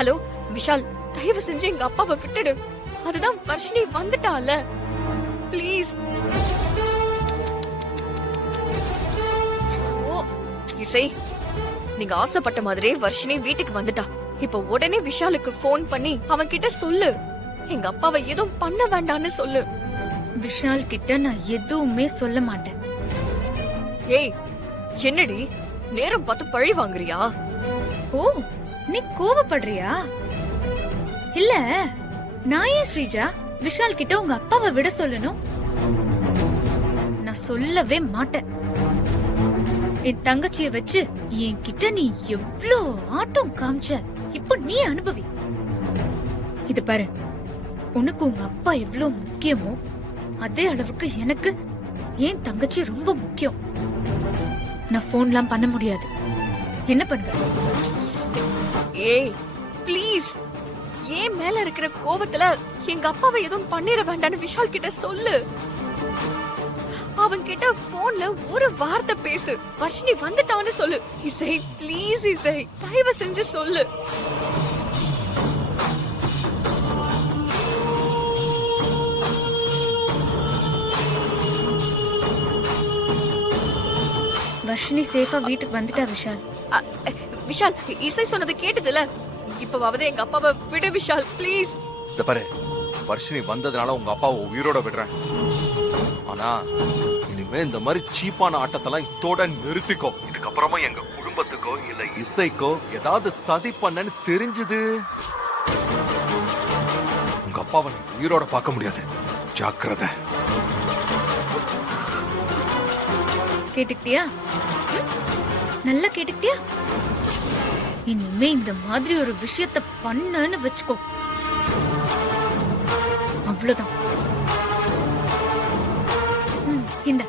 Hello Vishal, தயவு செஞ்சு எங்க அப்பாவை விட்டுடு. அதுதான் வர்ஷினி வந்துட்டால. ப்ளீஸ். ஓ இசை, நீங்க ஆசைப்பட்ட மாதிரியே வர்ஷினி வீட்டுக்கு வந்துட்டா. இப்ப உடனே விஷாலுக்கு போன் பண்ணி அவன் கிட்ட சொல்லு, எங்க அப்பாவை எதுவும் பண்ண வேண்டாம்னு சொல்லு. விஷால் கிட்ட நான் எதுவுமே சொல்ல மாட்டேன். ஏய் என்னடி நேரம் பார்த்து பழி வாங்குறியா? ஓ, நீ கோவப்படுறியா? இல்ல, நான் ஏன் ஸ்ரீஜா விஷால் கிட்ட உங்க அப்பாவை விட சொல்லணும்? நான் சொல்லவே மாட்டேன். என் தங்கச்சிய வச்சு என் கிட்ட நீ எவ்ளோ ஆட்டம் காமிச்ச, இப்போ நீ அனுபவி. இது பாரு, உனக்கு உங்க அப்பா எவ்வளவு முக்கியமோ அதே அளவுக்கு எனக்கு என் தங்கச்சி ரொம்ப முக்கியம். நான் போன்லாம் பண்ண முடியாது. என்ன பண்ணுவ? ஏய் ப்ளீஸ், ஏன் மேல இருக்கிற கோவத்துல எங்க அப்பாவை எதுவும் பண்ணிட வேண்டாம்னு விஷால் கிட்ட சொல்லு. அவன் கிட்ட போன்ல ஒரு வார்த்தை பேசு, வர்ஷினி வந்துட்டான்னு சொல்லு. இசை ப்ளீஸ், இசை தயவு செஞ்சு சொல்லு. வர்ஷினி சேஃபா வீட்டுக்கு வந்துட்டா விஷால். விஷால், இசை சொன்னது கேட்டதுல, இப்பவாவது எங்க அப்பாவை விடு விஷால் ப்ளீஸ். இந்த பாரு, வர்ஷினி வந்ததுனால உங்க அப்பாவை உயிரோட விடுறேன். ஆனா இனிமே இந்த மாதிரி சீப்பான ஆட்டத்தெல்லாம் இதோட நிறுத்திக்கோ. இதுக்கப்புறமா எங்க குடும்பத்துக்கோ இல்ல இசைக்கோ ஏதாவது சதி பண்ணன்னு தெரிஞ்சது, உங்க அப்பாவை நீ உயிரோட பார்க்க முடியாது. ஜாக்கிரதை. கேட்டுக்கிட்டியா? நல்லா கேட்டுக்கிட்டியா? இனிமே இந்த மாதிரி ஒரு விஷயத்த பண்ணன்னு வச்சுக்கோ, அவ்வளவுதான். இந்த